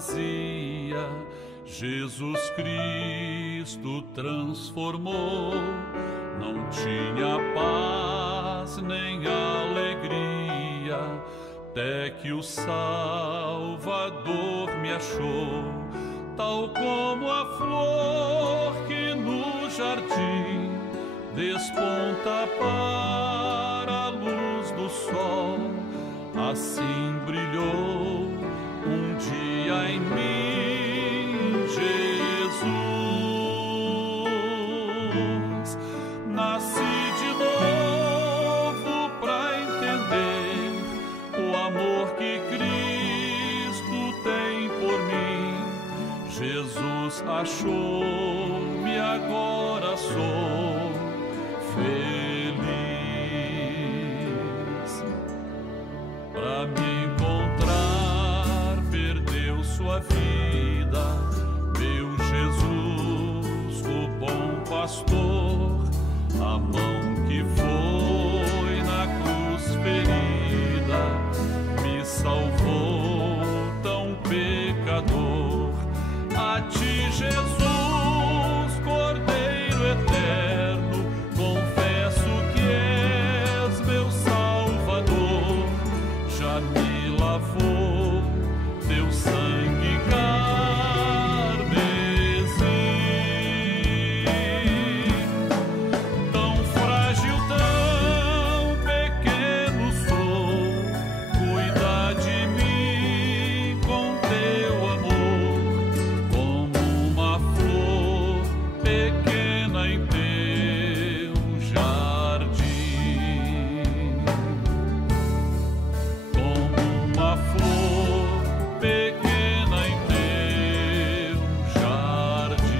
vazia, Jesus Cristo transformou. Não tinha paz nem alegria, até que o Salvador me achou. Tal como a flor que no jardim desponta para a luz do sol, assim brilhou um dia em mim Jesus. Nasci de novo para entender o amor que Cristo tem por mim. Jesus achou-me, agora sou feliz. Para me encontrar, perdeu sua vida, meu Jesus, o bom pastor, a mão que foi na cruz ferida, me salvou tão pecador. A ti, Jesus, Cordeiro eterno, confesso que és meu Salvador. Já me lavou teu sangue carmesim. Tão frágil, tão pequeno sou, cuida de mim com teu amor, como uma flor pequena em teu jardim. Como uma flor pequena em teu jardim.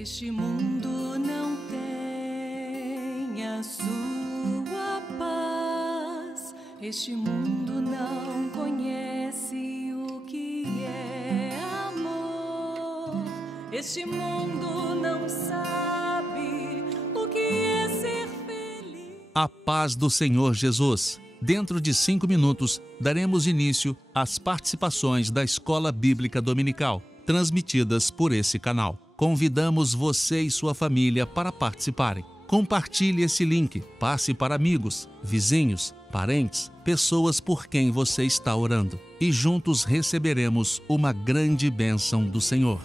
Este mundo não tem a sua paz. Este mundo não conhece o que é amor. Este mundo não sabe o que é ser feliz. A paz do Senhor Jesus. Dentro de 5 minutos, daremos início às participações da Escola Bíblica Dominical, transmitidas por esse canal. Convidamos você e sua família para participarem. Compartilhe esse link, passe para amigos, vizinhos, parentes, pessoas por quem você está orando. E juntos receberemos uma grande bênção do Senhor.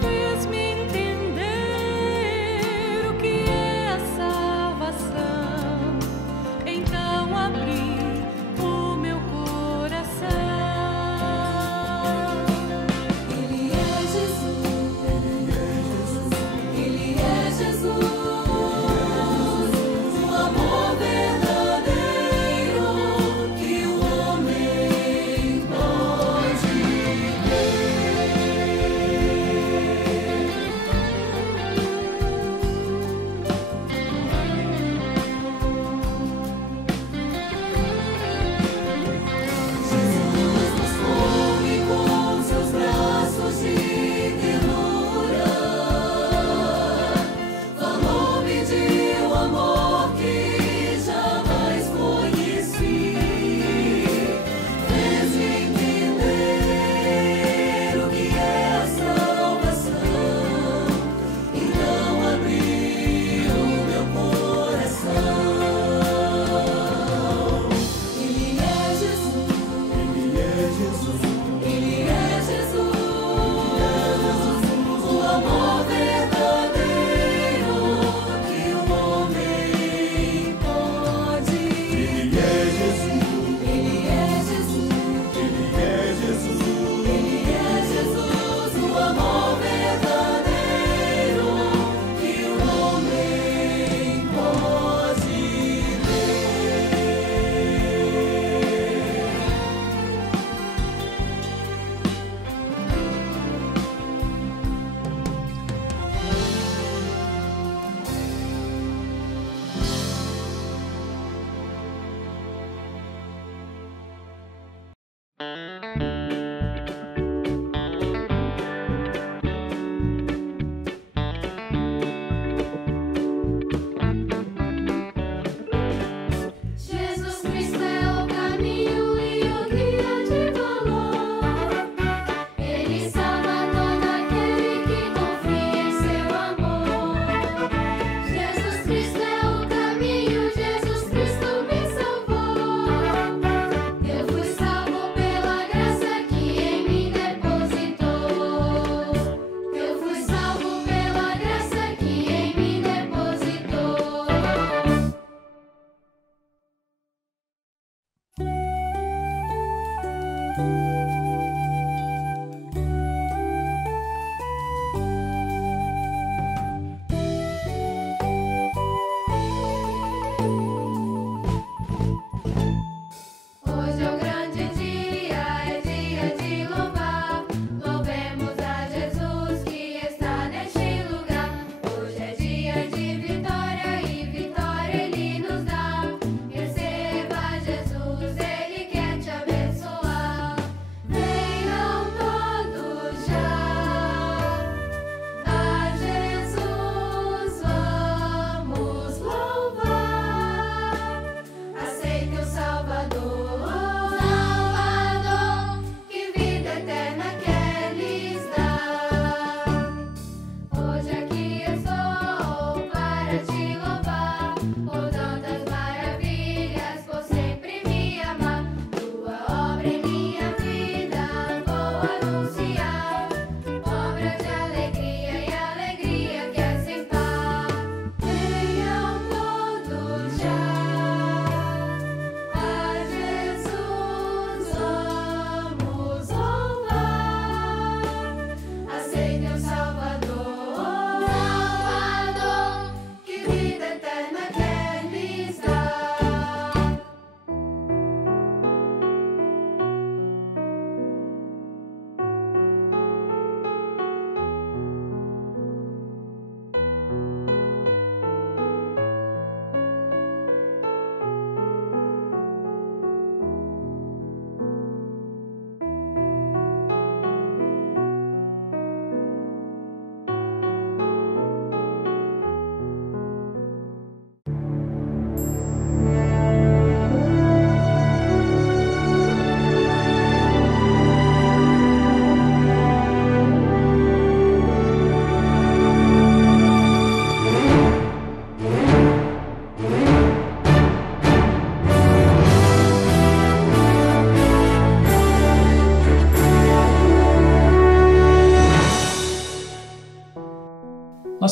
Fez-me entender o que é a salvação. Então abri o meu coração. Ele é Jesus, Ele é Jesus, o amor verdadeiro que o homem pode ter.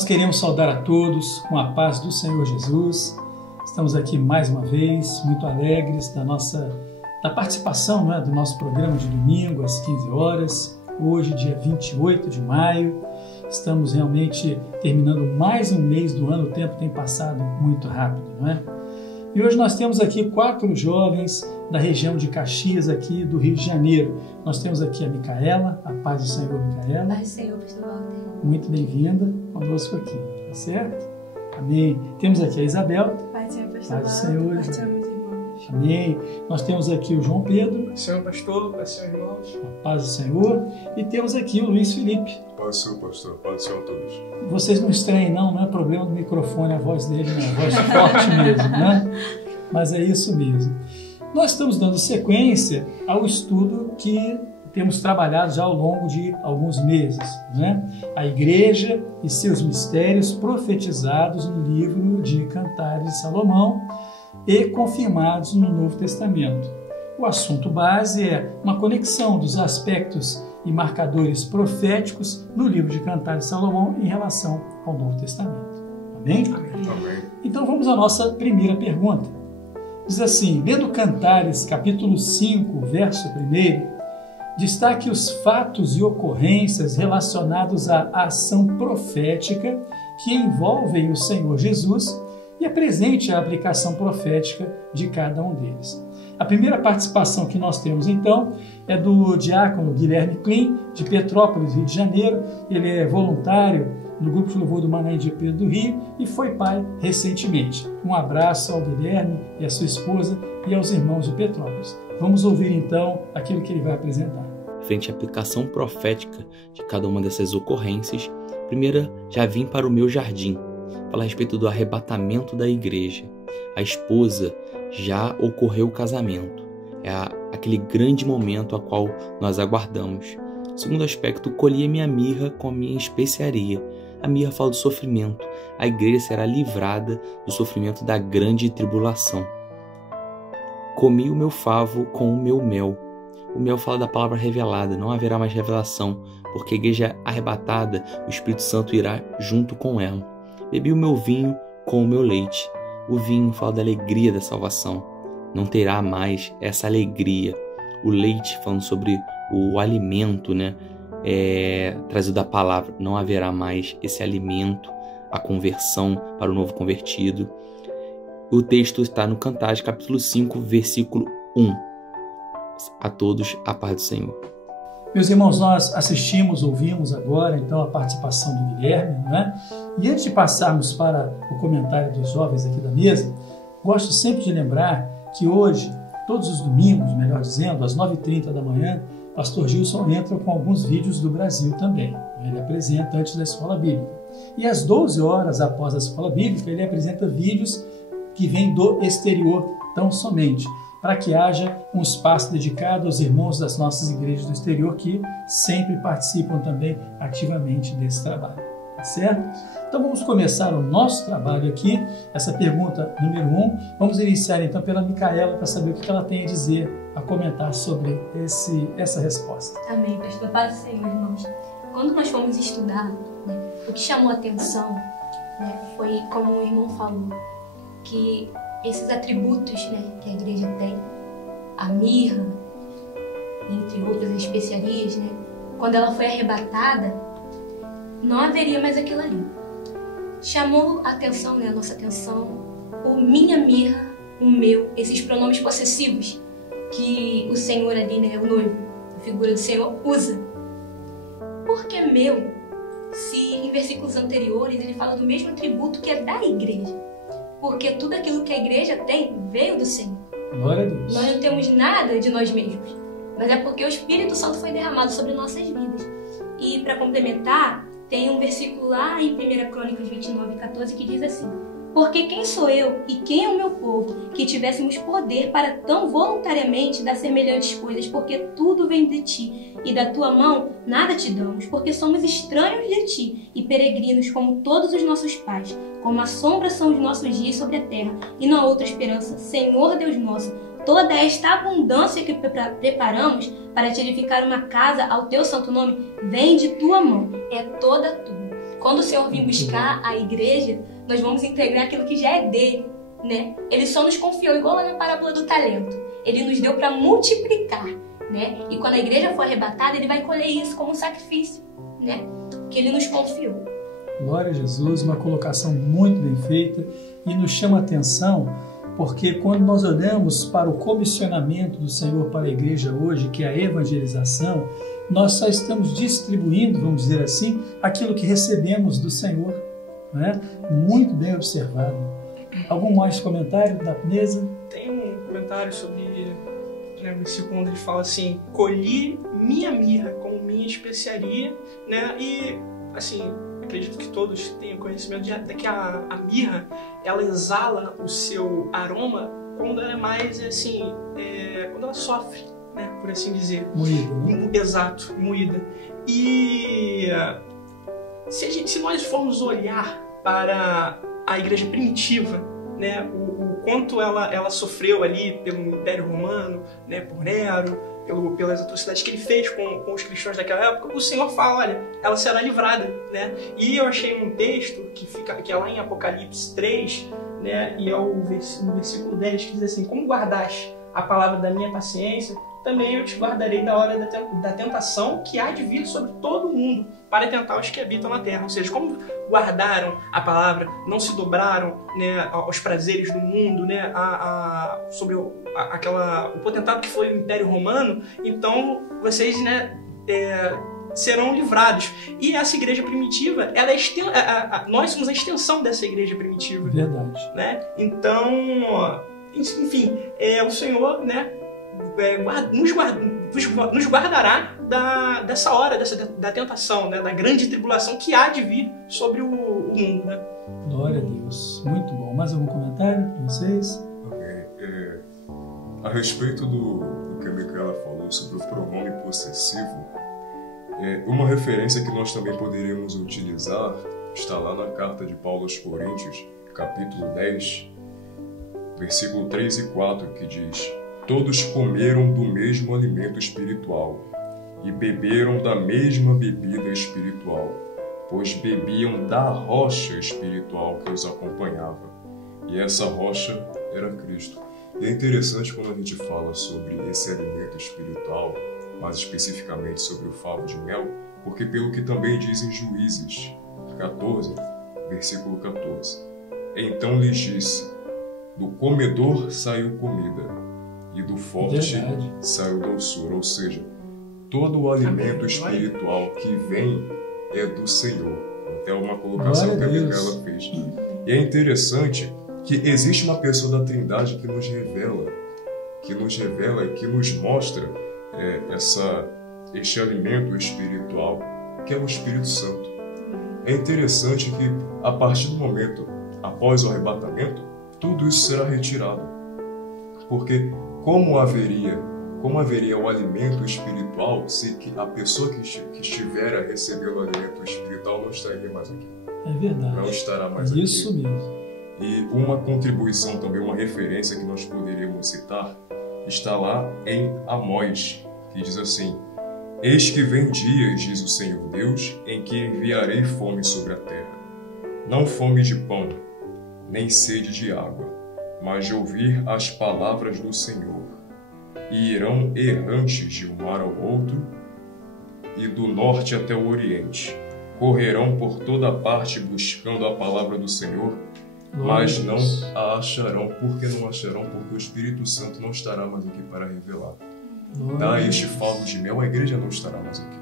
queremos saudar a todos com a paz do Senhor Jesus. Estamos aqui mais uma vez, muito alegres da participação, né, do nosso programa de domingo às 15 horas. Hoje, dia 28 de maio, estamos realmente terminando mais um mês do ano. O tempo tem passado muito rápido, não é? E hoje nós temos aqui 4 jovens da região de Caxias, aqui do Rio de Janeiro. Nós temos aqui a Micaela, a paz do Senhor, Micaela. Paz do Senhor, pastor Walter. Muito bem-vinda conosco aqui, tá certo? Amém. Temos aqui a Isabel. Paz do Senhor, pastor Paz do Walter. Senhor. Paz do Senhor, meus irmãos. Amém. Nós temos aqui o João Pedro. Senhor pastor, paz do Senhor, irmãos. A paz do Senhor. E temos aqui o Luiz Felipe. Paz do Senhor, pastor. Paz do Senhor a todos. Vocês não estranhem não é problema do microfone, a voz dele não é voz forte mesmo, né? Mas é isso mesmo. Nós estamos dando sequência ao estudo que temos trabalhado já ao longo de alguns meses, né? A Igreja e seus mistérios profetizados no livro de Cantares de Salomão e confirmados no Novo Testamento. O assunto base é uma conexão dos aspectos e marcadores proféticos no livro de Cantares de Salomão em relação ao Novo Testamento. Amém? Amém. Então vamos à nossa primeira pergunta. Diz assim, lendo Cantares, capítulo 5, verso 1, destaque os fatos e ocorrências relacionados à ação profética que envolvem o Senhor Jesus e apresente a aplicação profética de cada um deles. A primeira participação que nós temos, então, é do diácono Guilherme Klein, de Petrópolis, Rio de Janeiro. Ele é voluntário no Grupo de Louvor do Manaim de Pedro do Rio e foi pai recentemente. Um abraço ao Guilherme e à sua esposa e aos irmãos de Petrópolis. Vamos ouvir, então, aquilo que ele vai apresentar. Frente à aplicação profética de cada uma dessas ocorrências, primeira, já vim para o meu jardim, falar a respeito do arrebatamento da igreja. A esposa, já ocorreu o casamento. É aquele grande momento a qual nós aguardamos. Segundo aspecto, colhi a minha mirra com a minha especiaria. A mirra fala do sofrimento. A igreja será livrada do sofrimento da grande tribulação. Comi o meu favo com o meu mel. O mel fala da palavra revelada, não haverá mais revelação, porque a igreja arrebatada, o Espírito Santo irá junto com ela. Bebi o meu vinho com o meu leite. O vinho fala da alegria da salvação. Não terá mais essa alegria. O leite falando sobre o alimento, né? Trazido da palavra. Não haverá mais esse alimento, a conversão para o novo convertido. O texto está no Cantares, capítulo 5, versículo 1. A todos, a paz do Senhor. Meus irmãos, nós ouvimos agora então a participação do Guilherme, não é? E antes de passarmos para o comentário dos jovens aqui da mesa, gosto sempre de lembrar que hoje, todos os domingos, melhor dizendo, às 9h30 da manhã, pastor Gilson entra com alguns vídeos do Brasil também. Ele apresenta antes da escola bíblica. E às 12 horas após a escola bíblica, ele apresenta vídeos que vêm do exterior tão somente, para que haja um espaço dedicado aos irmãos das nossas igrejas do exterior que sempre participam também ativamente desse trabalho. Tá certo? Então vamos começar o nosso trabalho aqui, essa pergunta número 1. Vamos iniciar então pela Micaela para saber o que ela tem a dizer, a comentar sobre essa resposta. Amém, pastor. Paz do Senhor, irmãos. Quando nós fomos estudar, né, o que chamou a atenção, né, foi, como o irmão falou, que esses atributos, né, que a igreja tem, a mirra, entre outras especiarias, né, quando ela foi arrebatada, não haveria mais aquilo ali. Chamou a atenção, né, a nossa atenção, o minha mirra, o meu, esses pronomes possessivos que o Senhor ali, né, o noivo, a figura do Senhor, usa. Por que meu? Se em versículos anteriores ele fala do mesmo atributo que é da igreja. Porque tudo aquilo que a igreja tem veio do Senhor. Glória a Deus. Nós não temos nada de nós mesmos, mas é porque o Espírito Santo foi derramado sobre nossas vidas. E para complementar, tem um versículo lá em 1 Crônicas 29:14 que diz assim: porque quem sou eu e quem é o meu povo, que tivéssemos poder para tão voluntariamente dar semelhantes coisas, porque tudo vem de ti, e da tua mão nada te damos, porque somos estranhos de ti e peregrinos como todos os nossos pais, como a sombra são os nossos dias sobre a terra, e não há outra esperança, Senhor Deus nosso. Toda esta abundância que preparamos para te edificar uma casa ao teu santo nome, vem de tua mão, é toda tua. Quando o Senhor vir buscar a igreja, nós vamos integrar aquilo que já é dele, né? Ele só nos confiou, igual lá na parábola do talento. Ele nos deu para multiplicar, né? E quando a igreja for arrebatada, ele vai colher isso como um sacrifício, né? Que ele nos confiou. Glória a Jesus, uma colocação muito bem feita e nos chama a atenção porque quando nós olhamos para o comissionamento do Senhor para a igreja hoje, que é a evangelização, nós só estamos distribuindo, vamos dizer assim, aquilo que recebemos do Senhor, né? Muito bem observado. Algum mais comentário da mesa? Tem um comentário sobre o versículo onde ele fala assim: colhi minha mirra como minha especiaria, né? E assim, acredito que todos tenham conhecimento de até que a mirra, ela exala o seu aroma quando ela é mais assim, quando ela sofre, né, por assim dizer. Moída, né? Exato, moída. E se nós formos olhar para a igreja primitiva, né, o quanto ela sofreu ali pelo Império Romano, né, por Nero, pelas atrocidades que ele fez com os cristãos daquela época, o Senhor fala, olha, ela será livrada, né? E eu achei um texto que é lá em Apocalipse 3, né, e é no versículo 10, que diz assim: como guardaste a palavra da minha paciência, também eu te guardarei da hora da tentação que há de vir sobre todo o mundo, para tentar os que habitam na terra. Ou seja, como guardaram a palavra, não se dobraram, né, aos prazeres do mundo, né, sobre o potentado que foi o Império Romano, então vocês, né, serão livrados. E essa igreja primitiva, nós somos a extensão dessa igreja primitiva. Verdade. Né? Então, enfim, o Senhor, né, nos guardará dessa hora, da tentação, né, da grande tribulação que há de vir sobre o mundo. Né? Glória a Deus. Muito bom. Mais algum comentário de vocês? A respeito do que a Micaela falou sobre o pronome possessivo, uma referência que nós também poderíamos utilizar está lá na carta de Paulo aos Coríntios, capítulo 10, versículo 3 e 4, que diz: todos comeram do mesmo alimento espiritual e beberam da mesma bebida espiritual, pois bebiam da rocha espiritual que os acompanhava, e essa rocha era Cristo. E é interessante quando a gente fala sobre esse alimento espiritual, mais especificamente sobre o favo de mel, porque pelo que também diz em Juízes 14, versículo 14, então lhes disse: do comedor saiu comida, e do forte saiu doçura. Ou seja, todo o alimento espiritual que vem é do Senhor. Até uma colocação que a Micaela fez. E é interessante que existe uma pessoa da Trindade que nos revela e que nos mostra este alimento espiritual, que é o Espírito Santo. É interessante que a partir do momento após o arrebatamento, tudo isso será retirado. Porque como haveria o alimento espiritual se a pessoa que estiver a receber o alimento espiritual não estaria mais aqui? É verdade. Não estará mais aqui. Isso mesmo. E uma contribuição também, uma referência que nós poderíamos citar, está lá em Amós, que diz assim: eis que vem dias, diz o Senhor Deus, em que enviarei fome sobre a terra. Não fome de pão, nem sede de água, mas de ouvir as palavras do Senhor. E irão errantes de um mar ao outro, e do norte até o oriente. Correrão por toda parte buscando a palavra do Senhor, mas não a acharão. Por que não acharão? Porque o Espírito Santo não estará mais aqui para revelar. Dá este favo de mel, a igreja não estará mais aqui.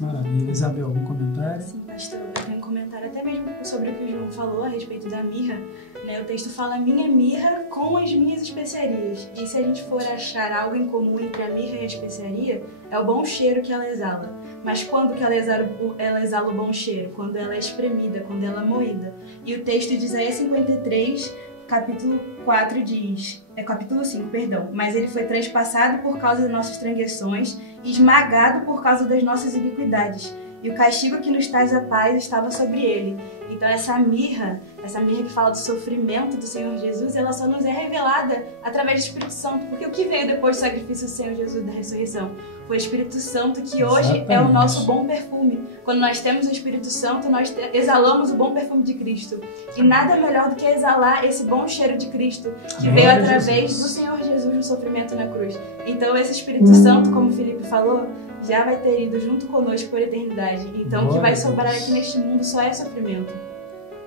Maravilha. Isabel, algum comentário? Sim, pastor, eu tenho um comentário até mesmo sobre o que o João falou a respeito da mirra. Né? O texto fala: minha mirra com as minhas especiarias. E se a gente for achar algo em comum entre a mirra e a especiaria, é o bom cheiro que ela exala. Mas quando que ela exala o bom cheiro? Quando ela é espremida, quando ela é moída. E o texto de Isaías 53, capítulo 4 diz... capítulo 5, perdão. Mas ele foi transpassado por causa das nossas transgressões, esmagado por causa das nossas iniquidades. E o castigo que nos traz a paz estava sobre ele. Então essa mirra, essa mirra que fala do sofrimento do Senhor Jesus, ela só nos é revelada através do Espírito Santo. Porque o que veio depois do sacrifício do Senhor Jesus da ressurreição? Foi o Espírito Santo, que hoje é o nosso bom perfume. Quando nós temos o Espírito Santo, nós exalamos o bom perfume de Cristo. E nada melhor do que exalar esse bom cheiro de Cristo, que veio através do Senhor Jesus no sofrimento na cruz. Então esse Espírito Santo, como o Felipe falou, já vai ter ido junto conosco por eternidade. Então o que vai sobrar aqui neste mundo só é sofrimento.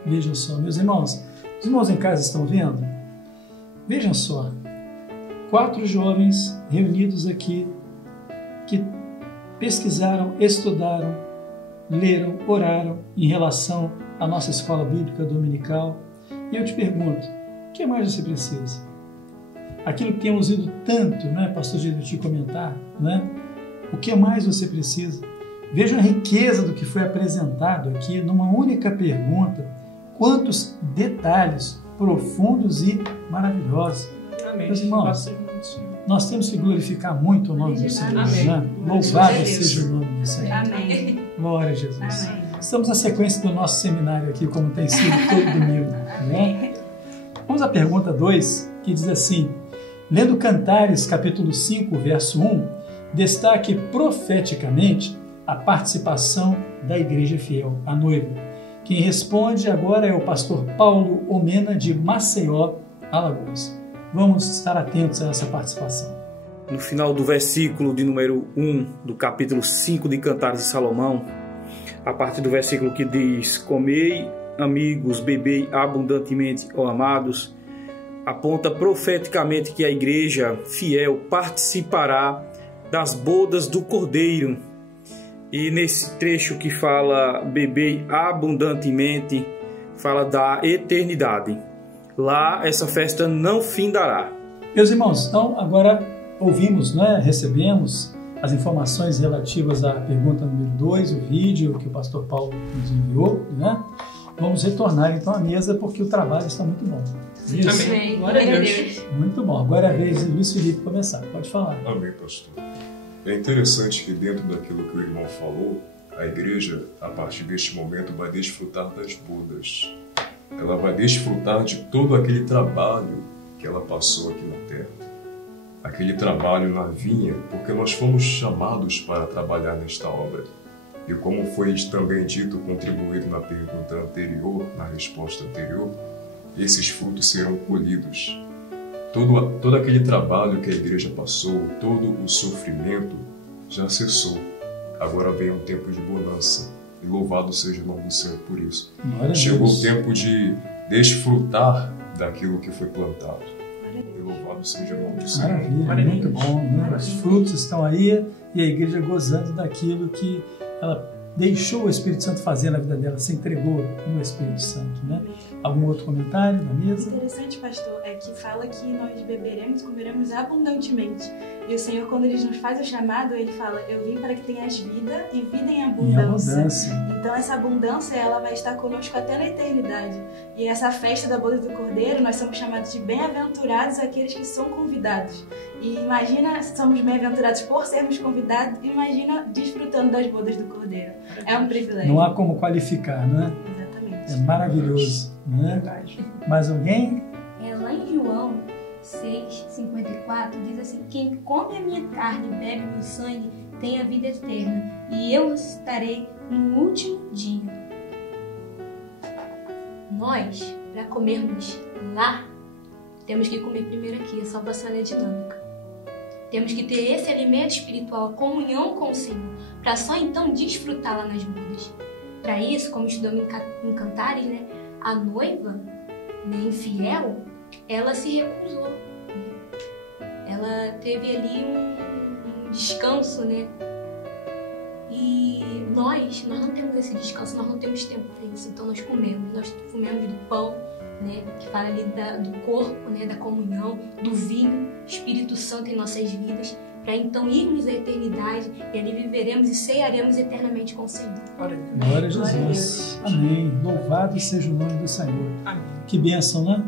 Vejam só, meus irmãos. Os irmãos em casa estão vendo? Vejam só. 4 jovens reunidos aqui que pesquisaram, estudaram, leram, oraram em relação à nossa escola bíblica dominical. E eu te pergunto, o que mais você precisa? Aquilo que temos ido tanto, né, pastor Geriti comentar, né? O que mais você precisa? Veja a riqueza do que foi apresentado aqui numa única pergunta. Quantos detalhes profundos e maravilhosos. Amém. Meus irmãos, nós temos que glorificar muito o nome do Senhor. Né? Louvado seja o nome do Senhor. Amém. Glória a Jesus. Amém. Estamos na sequência do nosso seminário aqui, como tem sido todo domingo. Né? Vamos à pergunta 2, que diz assim: lendo Cantares, capítulo 5, verso 1, destaque profeticamente a participação da igreja fiel, a noiva. Quem responde agora é o pastor Paulo Omena, de Maceió, Alagoas. Vamos estar atentos a essa participação. No final do versículo de número 1 do capítulo 5 de Cantares de Salomão, a partir do versículo que diz: comei, amigos, bebei abundantemente, ó amados, aponta profeticamente que a igreja fiel participará das bodas do Cordeiro. E nesse trecho que fala bebei abundantemente, fala da eternidade. Lá essa festa não findará. Meus irmãos, então agora ouvimos, né, recebemos as informações relativas à pergunta número 2, o vídeo que o pastor Paulo nos enviou, né? Vamos retornar então à mesa porque o trabalho está muito bom. Isso. Amém. Glória a Deus. Muito bom. Agora é a vez de Luiz Felipe começar. Pode falar. Amém, pastor. É interessante que dentro daquilo que o irmão falou, a igreja, a partir deste momento, vai desfrutar das bodas. Ela vai desfrutar de todo aquele trabalho que ela passou aqui na terra. Aquele trabalho na vinha, porque nós fomos chamados para trabalhar nesta obra. E como foi também dito, contribuído na pergunta anterior, na resposta anterior, esses frutos serão colhidos. Todo aquele trabalho que a igreja passou, todo o sofrimento já cessou. Agora vem um tempo de bonança. E louvado seja o nome do Senhor por isso. Chegou o tempo de desfrutar daquilo que foi plantado. E louvado seja o nome do Senhor. Maravilha, muito bom. Né? Os frutos estão aí e a igreja gozando daquilo que ela deixou o Espírito Santo fazer na vida dela, se entregou no Espírito Santo. Né? Algum outro comentário na mesa? Interessante, pastor, é que fala que nós beberemos, comeremos abundantemente. E o Senhor, quando Ele nos faz o chamado, Ele fala: eu vim para que tenhas vida e vida em abundância. Então essa abundância, ela vai estar conosco até na eternidade. E essa festa da boda do Cordeiro, nós somos chamados de bem-aventurados aqueles que são convidados. E imagina, somos bem-aventurados por sermos convidados, imagina desfrutando das bodas do Cordeiro. É um privilégio. Não há como qualificar, né? Exatamente. É maravilhoso. Né? Mais alguém? Lá em João 6,54 diz assim: quem come a minha carne e bebe meu sangue tem a vida eterna, e eu estarei no último dia. Nós, para comermos lá, temos que comer primeiro aqui. A salvação é dinâmica. Temos que ter esse alimento espiritual, a comunhão com o Senhor, para só então desfrutar lá nas bodas. Para isso, como estudamos em Cantares, né, a noiva, né, infiel, ela se recusou. Ela teve ali um descanso, né? E nós não temos esse descanso, nós não temos tempo para isso. Então nós comemos do pão, né, que fala ali do corpo, né, da comunhão, do vinho, Espírito Santo em nossas vidas, para então irmos à eternidade e ali viveremos e cearemos eternamente com o Senhor. Glória a Jesus. Amém. Louvado seja o nome do Senhor. Amém. Que bênção, né?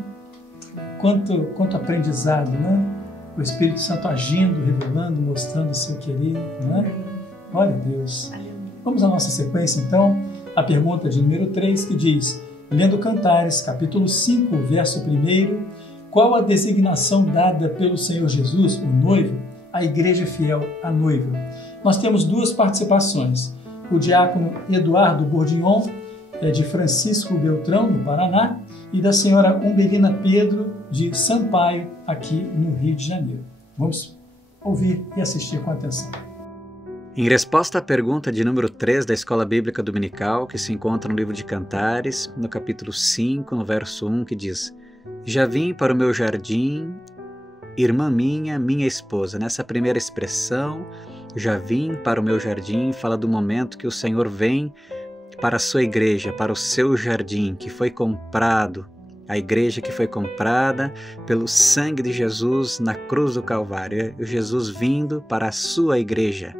Quanto aprendizado, né? O Espírito Santo agindo, revelando, mostrando o seu querer, né? Glória a Deus. Vamos à nossa sequência, então. A pergunta de número 3, que diz: lendo Cantares, capítulo 5, verso 1, qual a designação dada pelo Senhor Jesus, o noivo, à igreja fiel, a noiva. Nós temos duas participações. O diácono Eduardo Bourdion, de Francisco Beltrão, no Paraná, e da senhora Umbelina Pedro, de Sampaio, aqui no Rio de Janeiro. Vamos ouvir e assistir com atenção. Em resposta à pergunta de número 3 da Escola Bíblica Dominical, que se encontra no livro de Cantares, no capítulo 5, no verso 1, que diz: Já vim para o meu jardim, irmã minha esposa. Nessa primeira expressão, já vim para o meu jardim, fala do momento que o Senhor vem para a sua igreja, para o seu jardim, que foi comprado, a igreja que foi comprada pelo sangue de Jesus na cruz do Calvário, Jesus vindo para a sua igreja.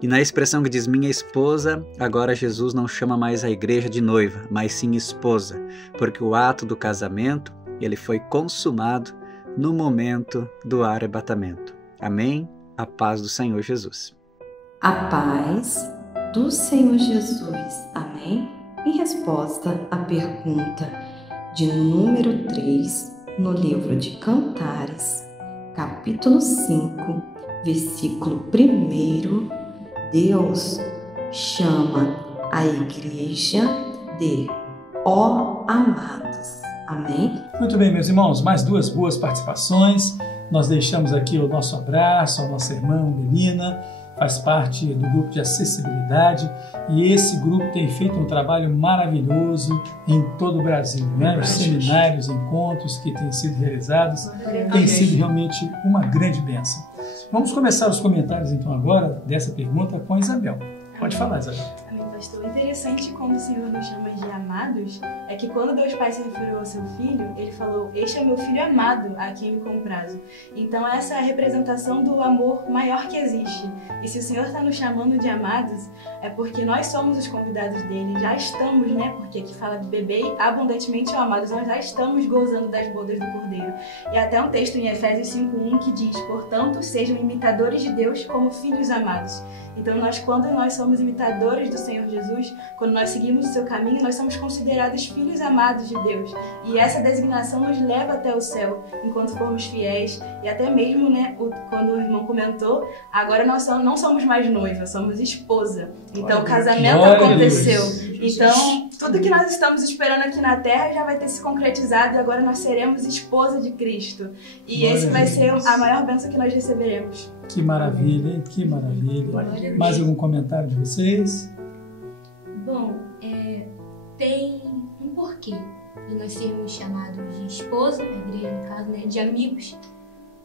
E na expressão que diz minha esposa, agora Jesus não chama mais a igreja de noiva, mas sim esposa, porque o ato do casamento, ele foi consumado no momento do arrebatamento. Amém? A paz do Senhor Jesus. A paz do Senhor Jesus. Amém? Em resposta à pergunta de número 3, no livro de Cantares, capítulo 5, versículo 1, Deus chama a igreja de ó amados. Amém? Muito bem, meus irmãos, mais duas boas participações. Nós deixamos aqui o nosso abraço ao nosso irmão Melina, faz parte do grupo de acessibilidade e esse grupo tem feito um trabalho maravilhoso em todo o Brasil, né? Os seminários, encontros que têm sido realizados têm sido realmente uma grande bênção. Vamos começar os comentários então agora dessa pergunta com a Isabel. Pode falar, Isabel. Amém, pastor. Interessante quando o Senhor nos chama de amados, é que quando Deus Pai se referiu ao seu filho, ele falou, este é o meu filho amado, a quem me comprazo. Então essa é a representação do amor maior que existe. E se o Senhor está nos chamando de amados, é porque nós somos os convidados dele, já estamos, né? Porque aqui fala de bebê abundantemente amados, nós já estamos gozando das bodas do Cordeiro. E até um texto em Efésios 5:1 que diz, portanto, sejam imitadores de Deus como filhos amados. Então quando nós somos imitadores do Senhor Jesus, quando nós seguimos o seu caminho, nós somos considerados filhos amados de Deus. E essa designação nos leva até o céu, enquanto formos fiéis. E até mesmo, né, quando o irmão comentou, agora nós não somos mais noiva, somos esposa. Então o casamento aconteceu. Então tudo que nós estamos esperando aqui na terra já vai ter se concretizado e agora nós seremos esposa de Cristo. E esse vai ser a maior bênção que nós receberemos. Que maravilha, hein? Que maravilha. Mais algum comentário de vocês? Bom, tem um porquê de nós sermos chamados de esposa, a igreja no caso, né, de amigos.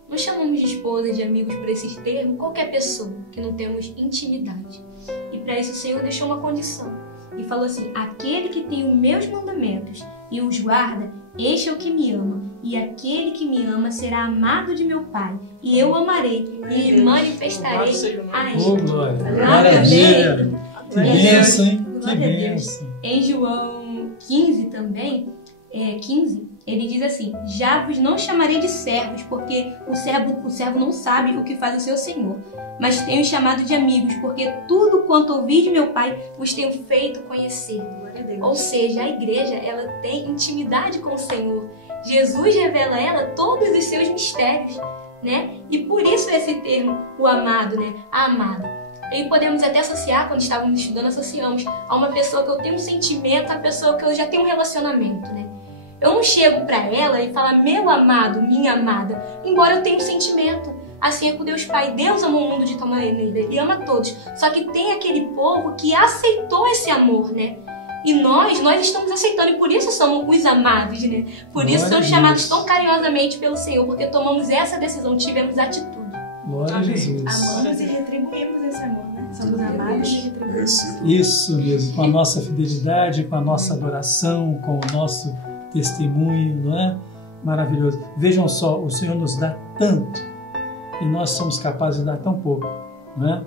Nós chamamos de esposa, de amigos por esses termos, qualquer pessoa que não temos intimidade. E para isso o Senhor deixou uma condição. E falou assim, aquele que tem os meus mandamentos e os guarda, este é o que me ama. E aquele que me ama será amado de meu Pai. E eu amarei e lhe manifestarei a ele. Oh, glória! Maravilha! Que bênção, hein? Que bênção! Em João 15 também, 15, ele diz assim, já vos não chamarei de servos, porque o servo não sabe o que faz o seu senhor, mas tenho chamado de amigos, porque tudo quanto ouvi de meu Pai vos tenho feito conhecer. Ou seja, a igreja, ela tem intimidade com o Senhor. Jesus revela a ela todos os seus mistérios, né? E por isso esse termo, o amado, né? A amada. E podemos até associar, quando estávamos estudando, associamos a uma pessoa que eu tenho um sentimento, a pessoa que eu já tenho um relacionamento, né? Eu não chego para ela e falo, meu amado, minha amada, embora eu tenha um sentimento. Assim é com Deus Pai. Deus ama o mundo de tal maneira, Ele ama todos. Só que tem aquele povo que aceitou esse amor, né? E nós estamos aceitando, e por isso somos os amados, né? Por isso somos chamados tão carinhosamente pelo Senhor, porque tomamos essa decisão, tivemos atitude. Glória a Jesus. Amamos e retribuímos esse amor, né? Somos amados e retribuímos. Isso mesmo, com a nossa fidelidade, com a nossa adoração, com o nosso testemunho, não é? Maravilhoso. Vejam só, o Senhor nos dá tanto e nós somos capazes de dar tão pouco, não é?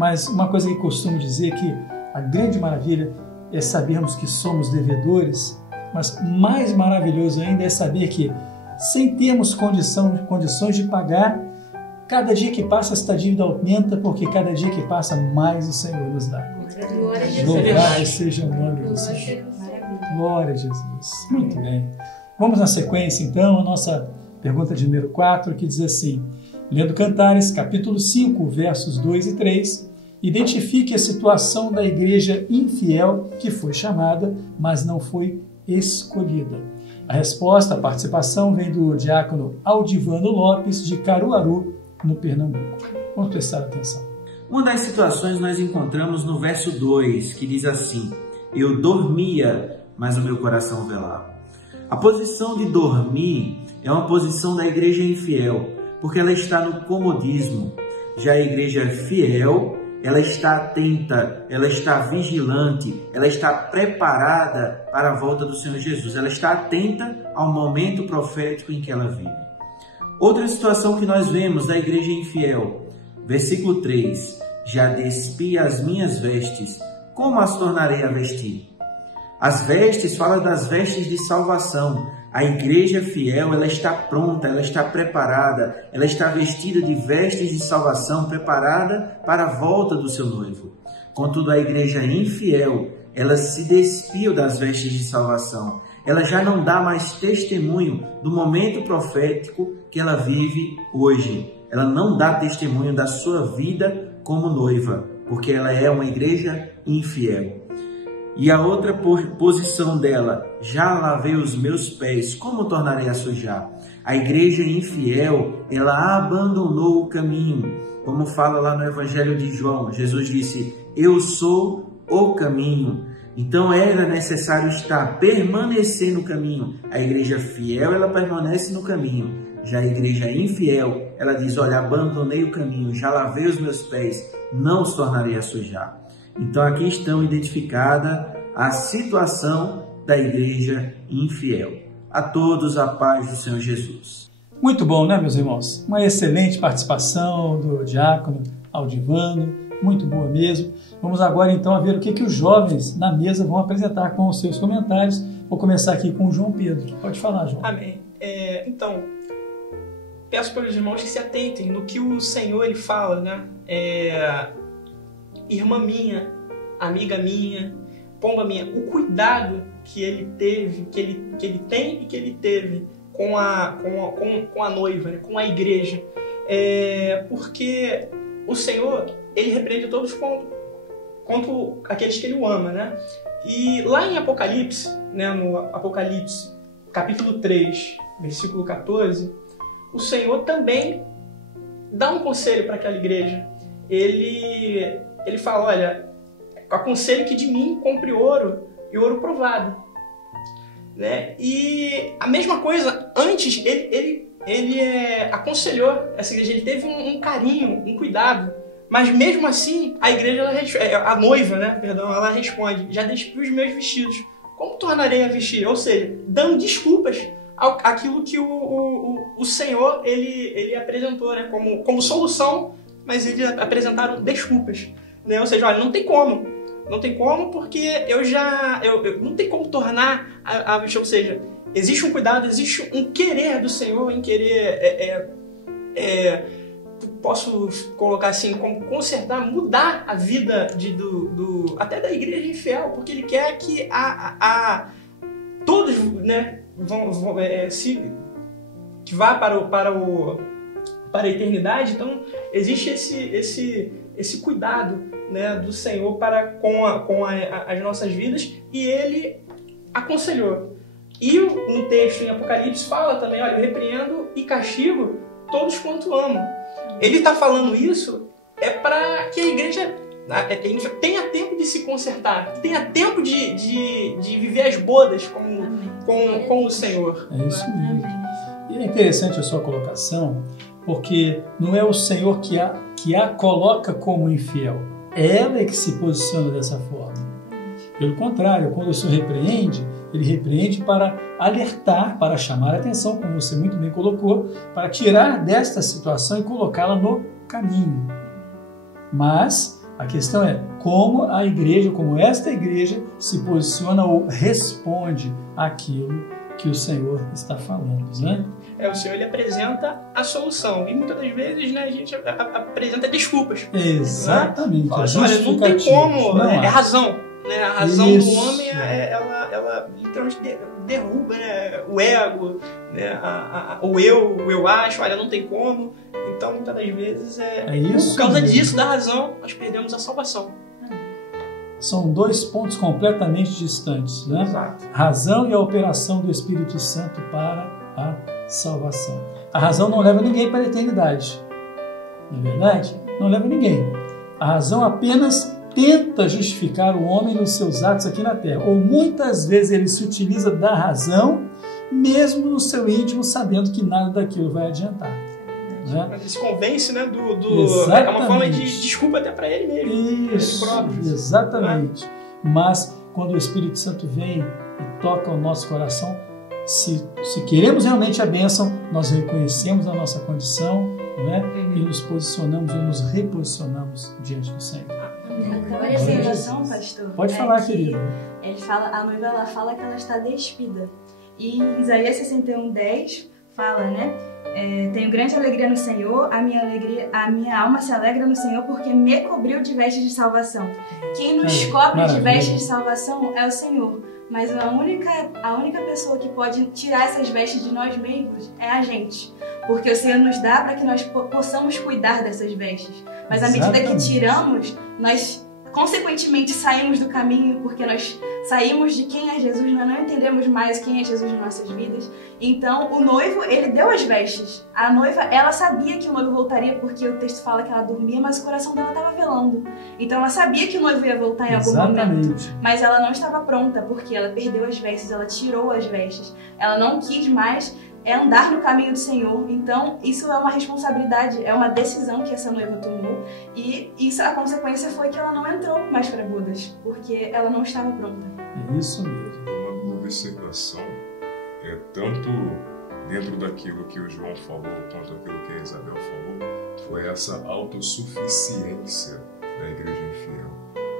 Mas uma coisa que costumo dizer é que a grande maravilha é sabermos que somos devedores, mas mais maravilhoso ainda é saber que, sem termos condições de pagar, cada dia que passa esta dívida aumenta, porque cada dia que passa mais o Senhor nos dá. Louvado seja o nome do Senhor. Glória a Jesus. Muito bem. Vamos na sequência, então, a nossa pergunta de número 4, que diz assim: lendo Cantares, capítulo 5, versos 2 e 3, identifique a situação da igreja infiel que foi chamada, mas não foi escolhida. A resposta, a participação, vem do diácono Aldivano Lopes, de Caruaru, no Pernambuco. Vamos prestar atenção. Uma das situações nós encontramos no verso 2, que diz assim: eu dormia, mas o meu coração velava. A posição de dormir é uma posição da igreja infiel, porque ela está no comodismo. Já a igreja fiel, ela está atenta, ela está vigilante, ela está preparada para a volta do Senhor Jesus. Ela está atenta ao momento profético em que ela vive. Outra situação que nós vemos da igreja infiel, versículo 3, já despi as minhas vestes, como as tornarei a vestir? As vestes fala das vestes de salvação. A igreja fiel, ela está pronta, ela está preparada, ela está vestida de vestes de salvação, preparada para a volta do seu noivo. Contudo, a igreja infiel, ela se despiu das vestes de salvação. Ela já não dá mais testemunho do momento profético que ela vive hoje. Ela não dá testemunho da sua vida como noiva, porque ela é uma igreja infiel. E a outra posição dela, já lavei os meus pés, como tornarei a sujar? A igreja infiel, ela abandonou o caminho. Como fala lá no Evangelho de João, Jesus disse: eu sou o caminho. Então era necessário permanecer no caminho. A igreja fiel, ela permanece no caminho. Já a igreja infiel, ela diz: olha, abandonei o caminho, já lavei os meus pés, não os tornarei a sujar. Então aqui estão identificada a situação da igreja infiel. A todos a paz do Senhor Jesus. Muito bom, né, meus irmãos? Uma excelente participação do diácono Aldivano, muito boa mesmo. Vamos agora então a ver o que os jovens na mesa vão apresentar com os seus comentários. Vou começar aqui com o João Pedro. Pode falar, João. Amém. Então, peço para os irmãos que se atentem no que o Senhor ele fala, né? Irmã minha, amiga minha, pomba minha, o cuidado que ele teve, que ele tem e que ele teve com a noiva, né? Com a igreja, porque o Senhor ele repreende todos quanto aqueles que ele o ama, né? E lá em Apocalipse, né, no Apocalipse capítulo 3, versículo 14, o Senhor também dá um conselho para aquela igreja. Ele fala: olha, aconselho que de mim compre ouro e ouro provado, né? E a mesma coisa, antes ele aconselhou essa igreja, ele teve um carinho, um cuidado, mas mesmo assim a igreja, a noiva, né, perdão, ela responde: já despi os meus vestidos, como tornarei a vestir? Ou seja, dando desculpas àquilo que o Senhor ele apresentou, né, como solução, mas eles apresentaram desculpas, né? Ou seja, olha, não tem como, porque eu não tem como tornar a vestir. Ou seja, existe um cuidado, existe um querer do Senhor em querer, posso colocar assim, como consertar, mudar a vida até da igreja infiel, porque Ele quer que todos, né, que vá para a eternidade. Então existe esse cuidado, né, do Senhor com as nossas vidas, e Ele aconselhou. E um texto em Apocalipse fala também: olha, eu repreendo e castigo todos quanto amam. Ele está falando isso para que a igreja tenha tempo de se consertar, tenha tempo de viver as bodas com o Senhor. É isso mesmo. E é interessante a sua colocação, porque não é o Senhor que a coloca como infiel, ela é que se posiciona dessa forma. Pelo contrário, quando o Senhor repreende, Ele repreende para alertar, para chamar a atenção, como você muito bem colocou, para tirar desta situação e colocá-la no caminho. Mas a questão é como a igreja, como esta igreja se posiciona ou responde àquilo que o Senhor está falando, né? O Senhor ele apresenta a solução, e muitas das vezes, né, a gente apresenta desculpas. Exatamente. Né? Fala assim: olha, não tem como, é razão. né? A razão Isso. do homem, ela literalmente derruba, né, o ego, né, o eu acho, olha, não tem como. Então, muitas das vezes, isso por causa mesmo. disso, da razão, nós perdemos a salvação. São dois pontos completamente distantes, né? Exato. Razão e a operação do Espírito Santo para a salvação. A razão não leva ninguém para a eternidade, não é verdade? Não leva ninguém. A razão apenas tenta justificar o homem nos seus atos aqui na Terra. Ou muitas vezes ele se utiliza da razão, mesmo no seu íntimo, sabendo que nada daquilo vai adiantar. Né? Ele se convence, né, é uma forma de desculpa até para ele mesmo. Isso, ele próprio. Exatamente. Mas quando o Espírito Santo vem e toca o nosso coração, se queremos realmente a bênção, nós reconhecemos a nossa condição, né? E nos posicionamos ou nos reposicionamos diante do Senhor. Agora essa relação, pastor. Pode falar, querido. Ele fala, a noiva ela fala que ela está despida. E em Isaías 61:10 fala, né? Tenho grande alegria no Senhor, a minha alma se alegra no Senhor porque me cobriu de vestes de salvação. Quem nos cobre de vestes de salvação é o Senhor. Mas a única pessoa que pode tirar essas vestes de nós mesmos é a gente. Porque o Senhor nos dá para que nós possamos cuidar dessas vestes. Mas à medida que tiramos, nós consequentemente saímos do caminho, porque nós saímos de quem é Jesus, nós não entendemos mais quem é Jesus em nossas vidas. Então, o noivo, ele deu as vestes. A noiva, ela sabia que o noivo voltaria, porque o texto fala que ela dormia, mas o coração dela estava velando. Então, ela sabia que o noivo ia voltar em algum momento, mas ela não estava pronta, porque ela perdeu as vestes, ela tirou as vestes. Ela não quis mais andar no caminho do Senhor. Então, isso é uma responsabilidade, é uma decisão que essa noiva tomou. E isso, a consequência foi que ela não entrou mais para bodas, porque ela não estava pronta. É isso mesmo. Uma observação tanto dentro daquilo que o João falou, quanto aquilo que a Isabel falou, foi essa autossuficiência da igreja infiel.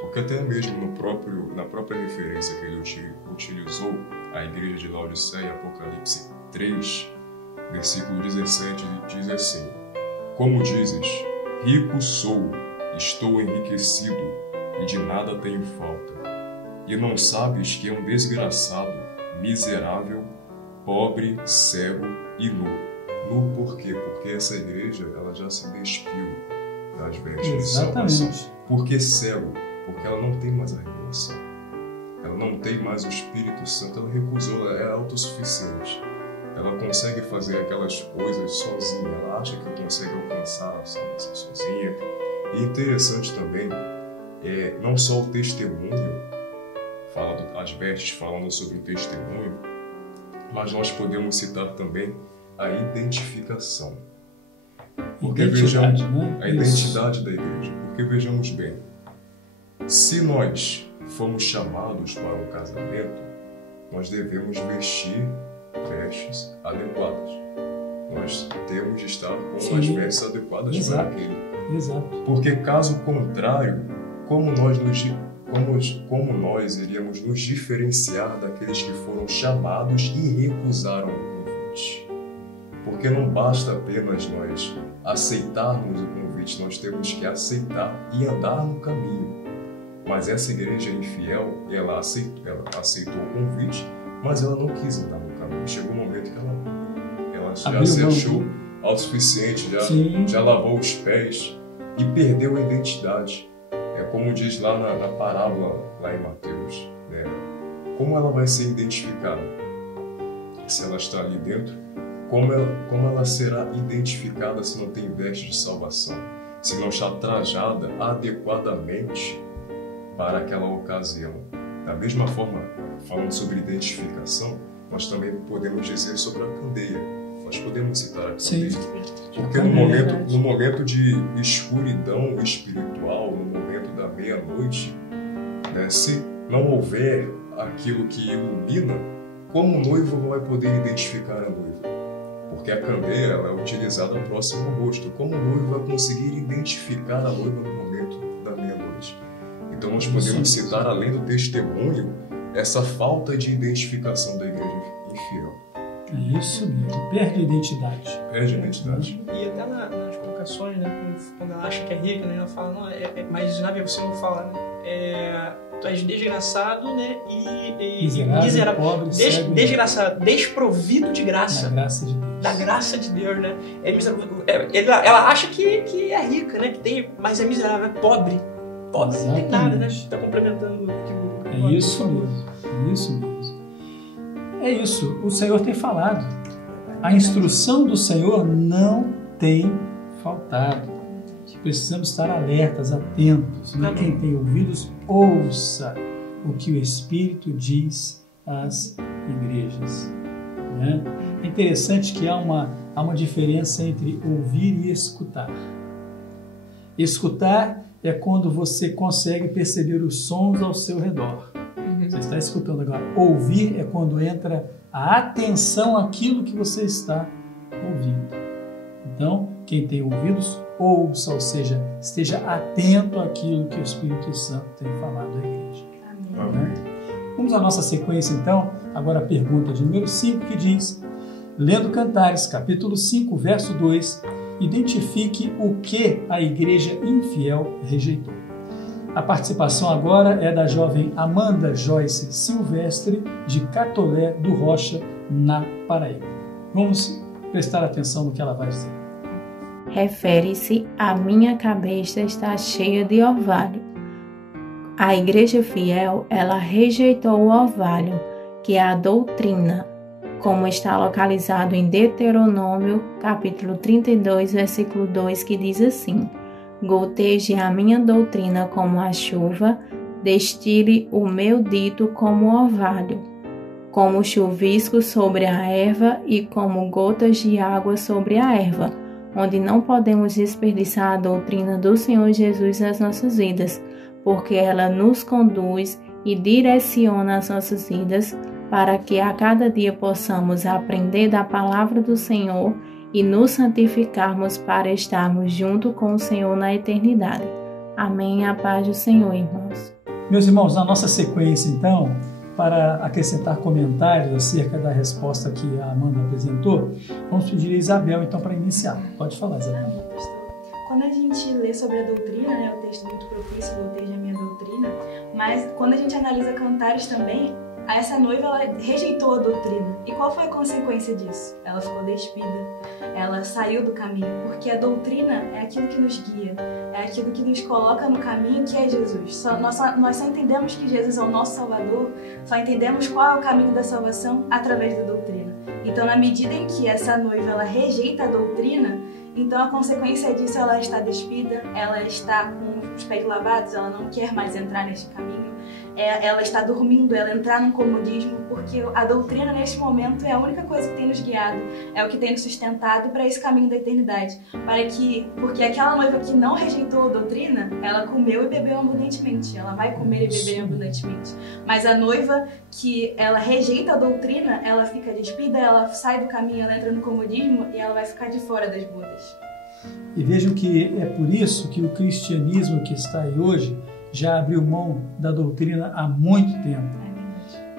Porque até mesmo na própria referência que ele utilizou, a igreja de Laodiceia, Apocalipse 3, versículo 17, diz assim: Como dizes, rico sou, estou enriquecido, e de nada tenho falta. E não sabes que é um desgraçado, miserável, pobre, cego e nu. Nu por quê? Porque essa igreja ela já se despiu das vestes de salvação. Por que cego? Porque ela não tem mais a revelação. Ela não tem mais o Espírito Santo. Ela recusou, ela é autossuficiente. Ela consegue fazer aquelas coisas sozinha. Ela acha que consegue alcançar a salvação sozinha. E interessante também, não só o testemunho, as vestes falando sobre o testemunho, mas nós podemos citar também a identificação. Porque vejamos, né? A identidade da igreja. Porque vejamos bem, se nós fomos chamados para um casamento, nós devemos vestir vestes adequadas. Nós temos de estar com as vestes adequadas para aquele. Exato. Porque caso contrário, como nós iríamos nos diferenciar daqueles que foram chamados e recusaram o convite? Porque não basta apenas nós aceitarmos o convite, nós temos que aceitar e andar no caminho. Mas essa igreja infiel, ela aceitou o convite, mas ela não quis andar no caminho. Chegou um momento que ela já se achou autossuficiente, já lavou os pés e perdeu a identidade. Como diz lá na parábola, lá em Mateus, né? Como ela vai ser identificada? Se ela está ali dentro, como ela será identificada se não tem veste de salvação? Se não está trajada adequadamente para aquela ocasião? Da mesma forma, falando sobre identificação, nós também podemos dizer sobre a candeia. Nós podemos citar a candeia. Porque no momento de escuridão espiritual, no momento da meia-noite, né, se não houver aquilo que ilumina, como o noivo vai poder identificar a noiva? Porque a candeia ela é utilizada próximo ao rosto. Como o noivo vai conseguir identificar a noiva no momento da meia-noite? Então nós podemos citar, além do testemunho, essa falta de identificação da igreja infiel. É isso mesmo, perde a identidade. Perde a identidade. E até nas colocações, né, quando ela acha que é rica, né, ela fala, não, mas na verdade você não fala, né, tu és desgraçado, né? E miserável, pobre, cego, desgraçado, desprovido de graça. da graça de Deus. Da graça de Deus, né? Ela acha que é rica, né? Que tem, mas é miserável, é pobre. Pobre não tem nada, né? Está complementando o que É isso mesmo, é isso mesmo. É isso, o Senhor tem falado. A instrução do Senhor não tem faltado. Precisamos estar alertas, atentos. Né? Quem tem ouvidos, ouça o que o Espírito diz às igrejas. Né? É interessante que há uma diferença entre ouvir e escutar. Escutar é quando você consegue perceber os sons ao seu redor. Você está escutando agora. Ouvir é quando entra a atenção àquilo que você está ouvindo. Então, quem tem ouvidos, ouça, ou seja, esteja atento àquilo que o Espírito Santo tem falado à igreja. Amém. Vamos à nossa sequência, então. Agora a pergunta de número 5, que diz: lendo Cantares, capítulo 5, verso 2, identifique o que a igreja infiel rejeitou. A participação agora é da jovem Amanda Joyce Silvestre, de Catolé do Rocha, na Paraíba. Vamos prestar atenção no que ela vai dizer. Refere-se à minha cabeça está cheia de orvalho. A igreja fiel, ela rejeitou o orvalho, que é a doutrina, como está localizado em Deuteronômio, capítulo 32, versículo 2, que diz assim: goteje a minha doutrina como a chuva, destile o meu dito como orvalho, como chuvisco sobre a erva e como gotas de água sobre a erva, onde não podemos desperdiçar a doutrina do Senhor Jesus nas nossas vidas, porque ela nos conduz e direciona as nossas vidas para que a cada dia possamos aprender da palavra do Senhor e nos santificarmos para estarmos junto com o Senhor na eternidade. Amém. A paz do Senhor, irmãos. Meus irmãos, na nossa sequência, então, para acrescentar comentários acerca da resposta que a Amanda apresentou, vamos pedir a Isabel, então, para iniciar. Pode falar, Isabel. Quando a gente lê sobre a doutrina, né, o texto muito propício, Goteje a minha doutrina, mas quando a gente analisa Cantares também, essa noiva ela rejeitou a doutrina. E qual foi a consequência disso? Ela ficou despida, ela saiu do caminho, porque a doutrina é aquilo que nos guia, é aquilo que nos coloca no caminho, que é Jesus. Nós só entendemos que Jesus é o nosso Salvador, só entendemos qual é o caminho da salvação através da doutrina. Então, na medida em que essa noiva ela rejeita a doutrina, então a consequência disso, ela está despida, ela está com os pés lavados, ela não quer mais entrar neste caminho, ela está dormindo, ela entrar num comodismo, porque a doutrina neste momento é a única coisa que tem nos guiado, é o que tem nos sustentado para esse caminho da eternidade, porque aquela noiva que não rejeitou a doutrina, ela comeu e bebeu abundantemente, ela vai comer e beber abundantemente, mas a noiva que ela rejeita a doutrina, ela fica despida, ela sai do caminho, ela entra no comodismo e ela vai ficar de fora das bodas. E vejam que é por isso que o cristianismo que está aí hoje já abriu mão da doutrina há muito tempo.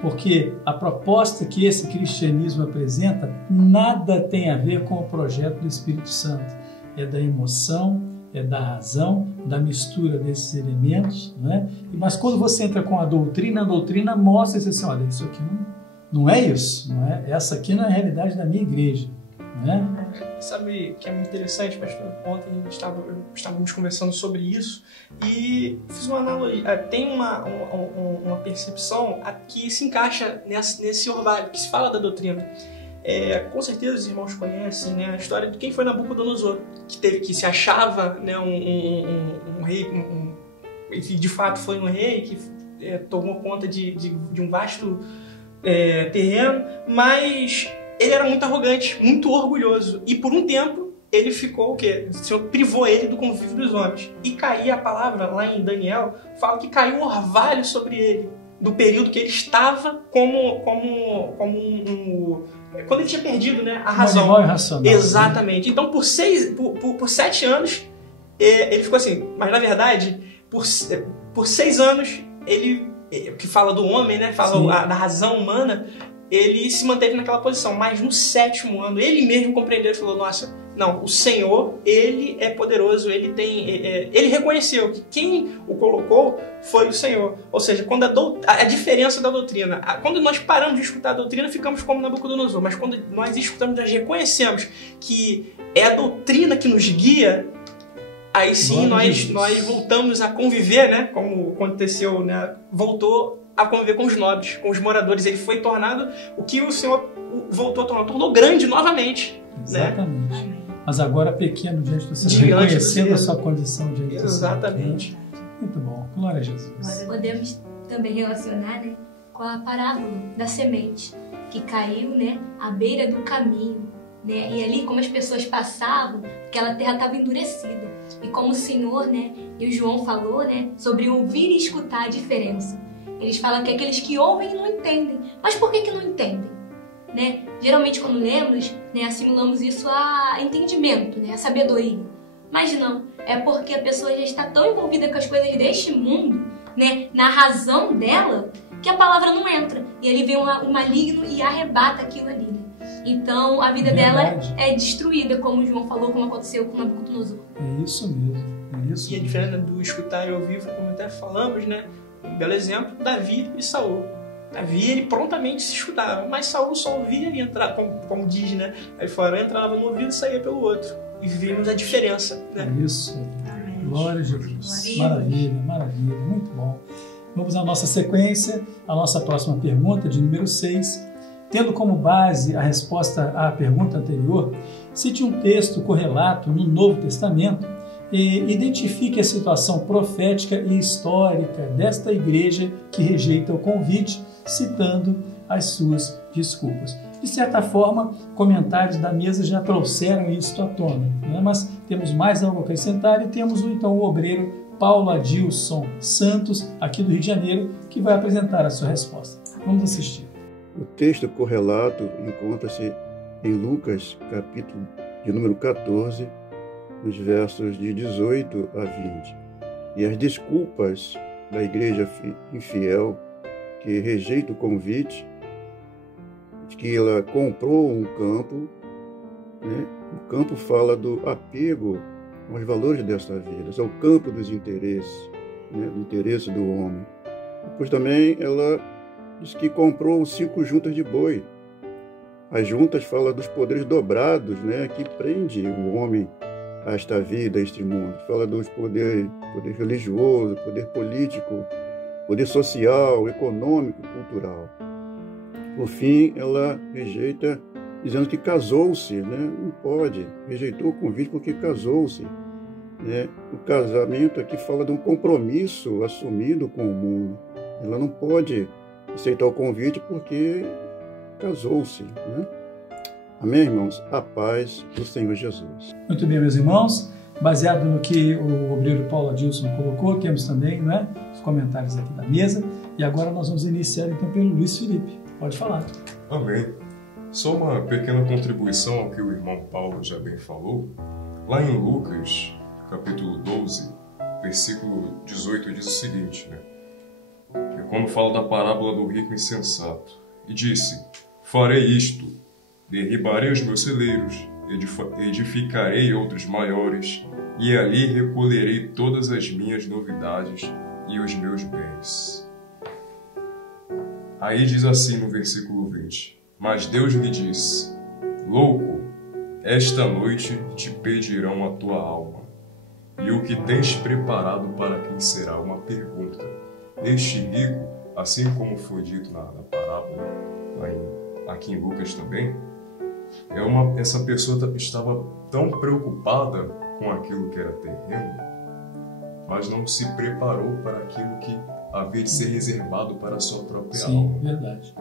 Porque a proposta que esse cristianismo apresenta nada tem a ver com o projeto do Espírito Santo. É da emoção, é da razão, da mistura desses elementos. Não é? Mas quando você entra com a doutrina mostra assim, olha, isso aqui não é isso. Não é? Essa aqui não é a realidade da minha igreja. Né? Sabe que é muito interessante, pastor? Ontem estávamos conversando sobre isso e fiz uma analogia. Tem uma percepção que se encaixa nesse orvalho, que se fala da doutrina. Com certeza os irmãos conhecem, né, a história de quem foi Nabucodonosor, que se achava, né, um rei, enfim, de fato foi um rei que tomou conta de um vasto terreno, mas ele era muito arrogante, muito orgulhoso. E por um tempo, ele ficou o quê? O Senhor privou ele do convívio dos homens. E caía a palavra, lá em Daniel, fala que caiu um orvalho sobre ele. Do período que ele estava como quando ele tinha perdido, né, a razão. Animal irracional. Exatamente. Então, por 7 anos, ele ficou assim. Mas, na verdade, por 6 anos, ele, que fala do homem, né, fala da razão humana, ele se manteve naquela posição, mas no 7º ano ele mesmo compreendeu e falou, nossa, Não, o Senhor, Ele é poderoso, Ele reconheceu que quem o colocou foi o Senhor. Ou seja, quando a diferença da doutrina, quando nós paramos de escutar a doutrina, ficamos como Nabucodonosor, mas quando nós escutamos, nós reconhecemos que é a doutrina que nos guia, aí sim nós voltamos a conviver, né? Como aconteceu, né? Voltou a conviver com os nobres, com os moradores. Ele foi tornado o que o Senhor voltou a tornou grande novamente. Exatamente. Né? Mas agora pequeno diante do Senhor, reconhecendo a sua condição diante do Senhor. Exatamente. Muito bom. Glória a Jesus. Podemos também relacionar, né, com a parábola da semente que caiu, né, à beira do caminho, né? E ali, como as pessoas passavam, aquela terra estava endurecida. E como o Senhor, né, e o João falou, né, sobre ouvir e escutar a diferença. Eles falam que aqueles que ouvem não entendem. Mas por que não entendem? Né? Geralmente, quando lemos, né, assimilamos isso a entendimento, né, a sabedoria. Mas não, é porque a pessoa já está tão envolvida com as coisas deste mundo, né, na razão dela, que a palavra não entra. E ele vem o maligno e arrebata aquilo ali. Né? Então, a vida dela é destruída, como o João falou, como aconteceu com Nabucodonosor. É isso mesmo. E a diferença do escutar e ouvir, como até falamos, né? Um belo exemplo, Davi e Saul. Davi, ele prontamente se escutava, mas Saul só ouvia e entrava, como diz, né? Aí fora, entrava no ouvido e saía pelo outro. E vivemos a diferença, né? É isso. Glória a Jesus. Maravilha, maravilha. Muito bom. Vamos à nossa sequência, a nossa próxima pergunta, de número 6. Tendo como base a resposta à pergunta anterior, cite um texto correlato no Novo Testamento e identifique a situação profética e histórica desta igreja que rejeita o convite, citando as suas desculpas. De certa forma, comentários da mesa já trouxeram isso à tona, né? Mas temos mais algo a acrescentar e temos então o obreiro Paulo Adilson Santos, aqui do Rio de Janeiro, que vai apresentar a sua resposta. Vamos assistir. O texto correlato encontra-se em Lucas, capítulo de número 14, nos versos de 18 a 20. E as desculpas da igreja infiel que rejeita o convite, de que ela comprou um campo, né? O campo fala do apego aos valores desta vida, é o campo dos interesses, né? Do interesse do homem. Depois também ela diz que comprou 5 juntas de boi. As juntas falam dos poderes dobrados, né? Que prende o homem a esta vida, a este mundo. Fala dos poder religioso, poder político, poder social, econômico, cultural. Por fim, ela rejeita, dizendo que casou-se, né? Não pode. Rejeitou o convite porque casou-se. Né? O casamento aqui fala de um compromisso assumido com o mundo. Ela não pode aceitar o convite porque casou-se. Né? Amém, irmãos? A paz do Senhor Jesus. Muito bem, meus irmãos. Baseado no que o obreiro Paulo Adilson colocou, temos também, não é, os comentários aqui da mesa. E agora nós vamos iniciar então pelo Luiz Felipe. Pode falar. Amém. Só uma pequena contribuição ao que o irmão Paulo já bem falou. Lá em Lucas, capítulo 12, versículo 18, diz o seguinte, né? Que é quando fala da parábola do rico insensato. E disse: farei isto, derribarei os meus celeiros, edificarei outros maiores, e ali recolherei todas as minhas novidades e os meus bens. Aí diz assim no versículo 20: mas Deus lhe disse: louco, esta noite te pedirão a tua alma, e o que tens preparado para quem será? Uma pergunta. Este rico, assim como foi dito na parábola, aqui em Lucas também, essa pessoa estava tão preocupada com aquilo que era terreno, mas não se preparou para aquilo que havia de ser reservado para a sua própria alma. Sim, verdade.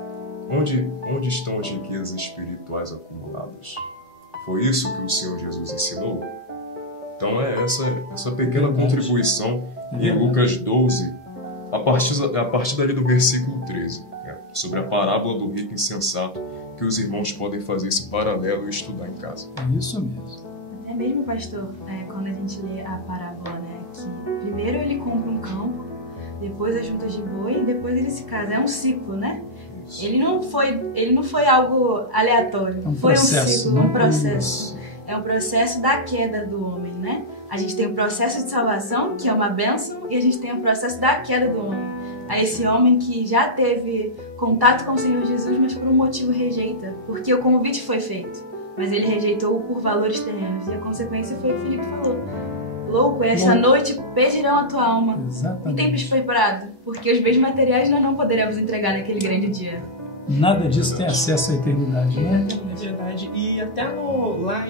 Onde estão as riquezas espirituais acumuladas? Foi isso que o Senhor Jesus ensinou? Então é essa pequena contribuição em Lucas 12, a partir dali do versículo 13, né, sobre a parábola do rico insensato, que os irmãos podem fazer esse paralelo e estudar em casa. Isso mesmo. Até mesmo, pastor, quando a gente lê a parábola, né, que primeiro ele compra um campo, depois as juntas de boi e depois ele se casa. É um ciclo, né? Ele não foi algo aleatório, foi um ciclo, um processo. é o processo da queda do homem, né? A gente tem o processo de salvação, que é uma bênção, e a gente tem o processo da queda do homem. A esse homem que já teve contato com o Senhor Jesus, mas por um motivo rejeita, porque o convite foi feito, mas ele rejeitou por valores terrenos, e a consequência foi o que o Felipe falou. Louco, esta noite pedirão a tua alma. Exatamente. Que tempo foi parado, porque os bens materiais nós não poderemos entregar naquele grande dia. Nada disso tem acesso à eternidade, né? É verdade. E até lá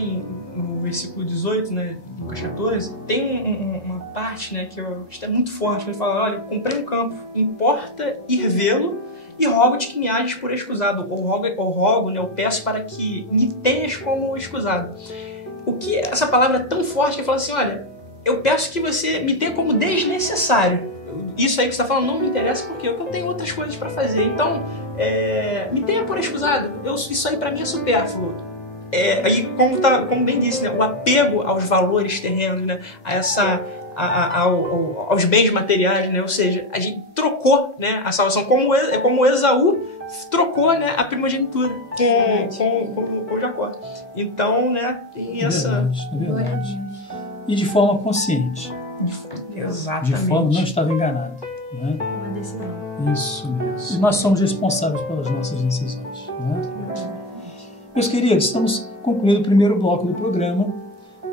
no versículo 18, né, Lucas 14, tem uma parte, né, que eu acho que é muito forte. Ele fala, olha, comprei um campo, importa ir vê-lo e rogo-te que me hajas por escusado. Ou rogo, né, eu peço para que me tenhas como escusado. O que essa palavra é tão forte que fala assim, olha, eu peço que você me tenha como desnecessário. Isso aí que você está falando não me interessa porque eu tenho outras coisas para fazer. Então, me tenha por escusado. Isso aí para mim é supérfluo. Aí, como bem disse, né, o apego aos valores terrenos, né, aos bens materiais, né, ou seja, a gente trocou, né, a salvação, como Esaú trocou, né, a primogenitura com Jacó. Então, né, tem essa... É verdade. E de forma consciente. Exatamente. De forma não estava enganado. Né? Uma decisão. Isso mesmo. E nós somos responsáveis pelas nossas decisões. Né? Meus queridos, estamos concluindo o primeiro bloco do programa.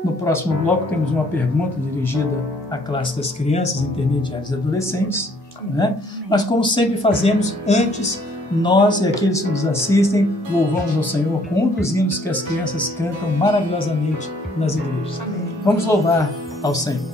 No próximo bloco temos uma pergunta dirigida à classe das crianças, intermediárias e adolescentes. Né? Mas como sempre fazemos, antes nós e aqueles que nos assistem louvamos ao Senhor com um dos hinos que as crianças cantam maravilhosamente nas igrejas. Vamos louvar ao Senhor.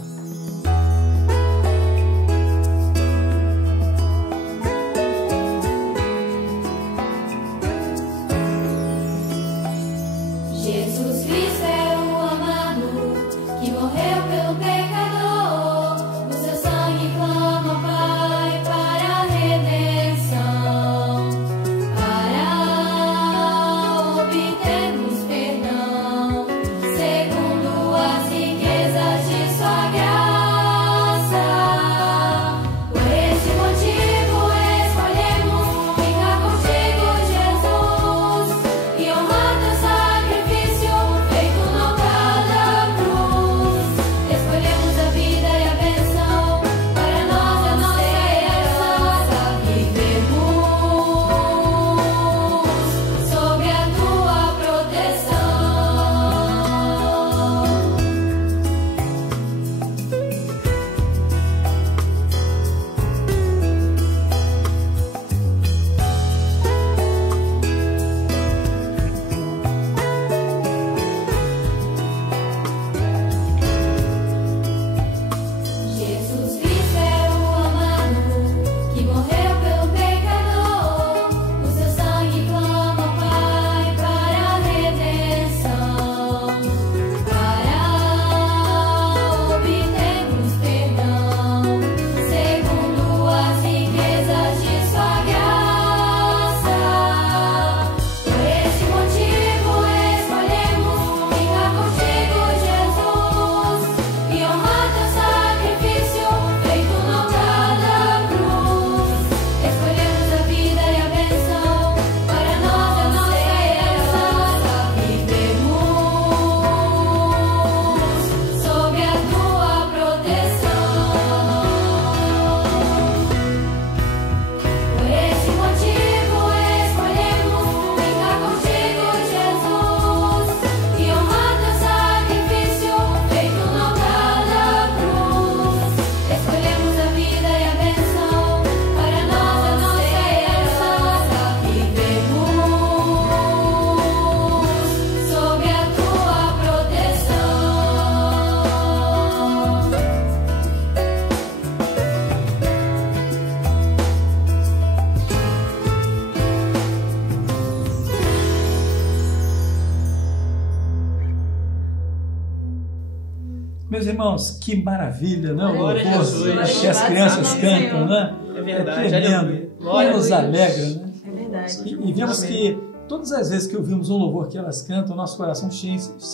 Meus irmãos, que maravilha, né? Glória a Jesus. Que as crianças cantam, né? É verdade. É tremendo. Como nos alegra, né? É verdade. E vemos que todas as vezes que ouvimos um louvor que elas cantam, nosso coração se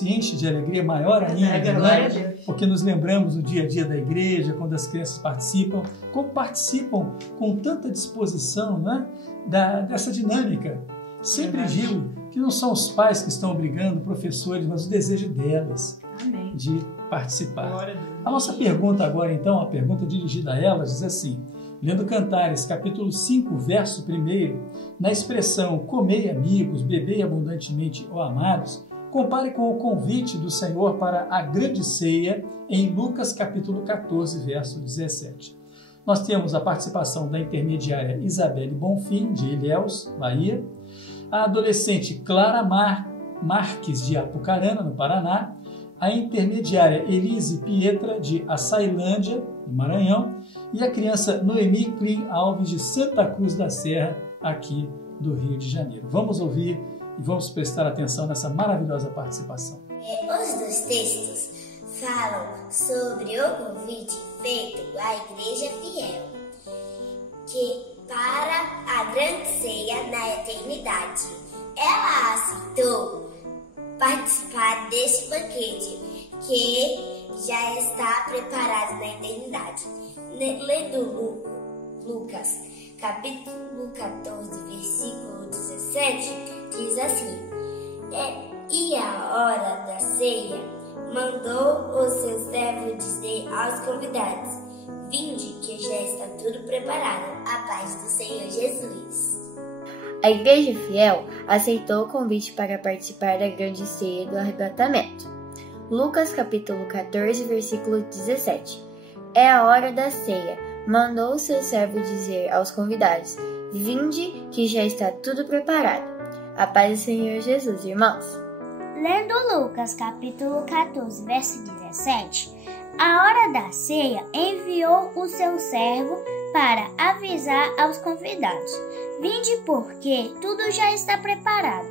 enche de alegria maior ainda, né? Porque nos lembramos do dia a dia da igreja, quando as crianças participam, como participam com tanta disposição, né? Dessa dinâmica sempre digo que não são os pais que estão obrigando, professores, mas o desejo delas de participar. A nossa pergunta agora, então, a pergunta dirigida a elas, diz assim, lendo Cantares, capítulo 5, verso 1, na expressão comei amigos, bebei abundantemente, ó amados, compare com o convite do Senhor para a grande ceia em Lucas capítulo 14, verso 17. Nós temos a participação da intermediária Isabelle Bonfim, de Ilhéus, Bahia, a adolescente Clara Marques, de Apucarana, no Paraná, a intermediária Elise Pietra, de Açailândia, no Maranhão, e a criança Noemi Clim Alves, de Santa Cruz da Serra, aqui do Rio de Janeiro. Vamos ouvir e vamos prestar atenção nessa maravilhosa participação. Os dois textos falam sobre o convite feito à Igreja Fiel, que para a grande ceia na eternidade, ela aceitou participar deste banquete que já está preparado na eternidade. Lendo Lucas, capítulo 14, versículo 17, diz assim, e a hora da ceia mandou o seu servo dizer aos convidados, vinde que já está tudo preparado, a paz do Senhor Jesus. A Igreja Fiel aceitou o convite para participar da grande ceia do arrebatamento. Lucas capítulo 14, versículo 17. É a hora da ceia. Mandou o seu servo dizer aos convidados, vinde que já está tudo preparado. A paz do Senhor Jesus, irmãos. Lendo Lucas capítulo 14, verso 17, a hora da ceia enviou o seu servo para avisar aos convidados, vinde porque tudo já está preparado.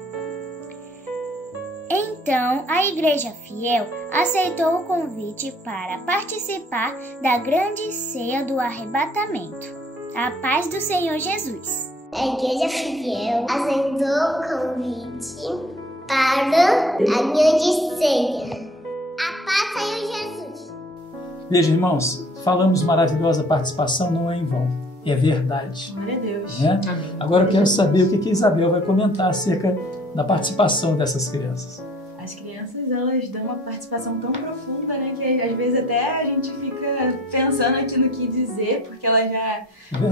Então, a Igreja Fiel aceitou o convite para participar da grande ceia do arrebatamento. A paz do Senhor Jesus. A Igreja Fiel aceitou o convite para a grande ceia. A paz do Senhor Jesus. Veja, irmãos, falamos maravilhosa participação, não é em vão. É verdade. Glória a Deus. Né? Agora eu quero saber o que a Isabel vai comentar acerca da participação dessas crianças. As crianças, elas dão uma participação tão profunda, né, que às vezes até a gente fica pensando aqui no que dizer, porque elas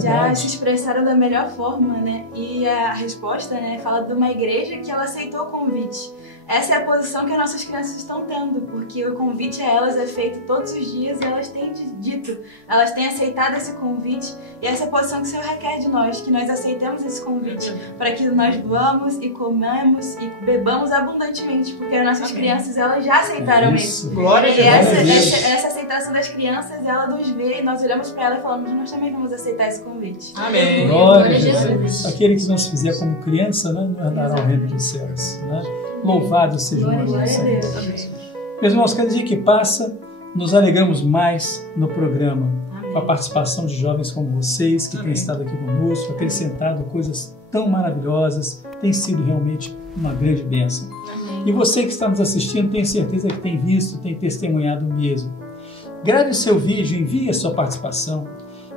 já se expressaram da melhor forma, né? E a resposta, né, fala de uma igreja que ela aceitou o convite. Essa é a posição que as nossas crianças estão tendo, porque o convite a elas é feito todos os dias e elas têm dito, elas têm aceitado esse convite, e essa é a posição que o Senhor requer de nós, que nós aceitemos esse convite para que nós vamos e comamos e bebamos abundantemente, porque as nossas crianças, elas já aceitaram isso. Glória a Deus. E essa aceitação das crianças, ela nos vê e nós olhamos para ela e falamos, nós também vamos aceitar esse convite. Amém. Glória a Jesus. Aquele que não se fizer como criança, né, não herdará o reino dos céus. Né? Louvado seja o nome do Senhor. Meus irmãos, cada dia que passa, nos alegramos mais no programa, com a participação de jovens como vocês, que têm estado aqui conosco, acrescentado coisas tão maravilhosas, tem sido realmente uma grande bênção. E você que está nos assistindo, tenho certeza que tem visto, tem testemunhado mesmo. Grave o seu vídeo, envie a sua participação.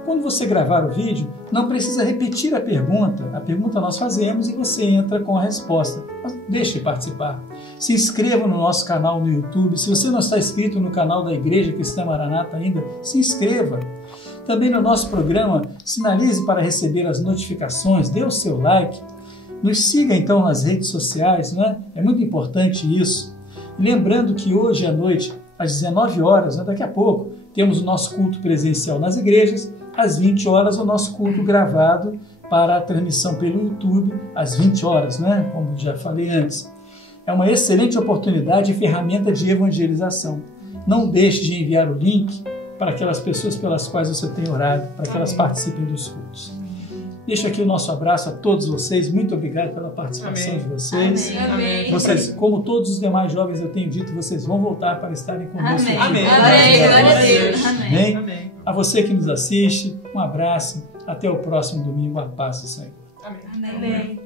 Quando você gravar o vídeo, não precisa repetir a pergunta nós fazemos e você entra com a resposta. Mas deixe participar. Se inscreva no nosso canal no YouTube. Se você não está inscrito no canal da Igreja Cristã Maranata ainda, se inscreva. Também no nosso programa, sinalize para receber as notificações, dê o seu like. Nos siga então nas redes sociais, né? É muito importante isso. E lembrando que hoje à noite, às 19 horas, né, daqui a pouco, temos o nosso culto presencial nas igrejas. Às 20 horas, o nosso culto gravado para a transmissão pelo YouTube, às 20 horas, né? Como já falei antes. É uma excelente oportunidade e ferramenta de evangelização. Não deixe de enviar o link para aquelas pessoas pelas quais você tem orado, para que elas participem dos cultos. Deixo aqui o nosso abraço a todos vocês. Muito obrigado pela participação de vocês. Amém. Vocês, como todos os demais jovens, eu tenho dito, vocês vão voltar para estarem conosco. Amém. Glória a Deus. Amém. A você que nos assiste, um abraço. Até o próximo domingo. A paz do Senhor. Amém.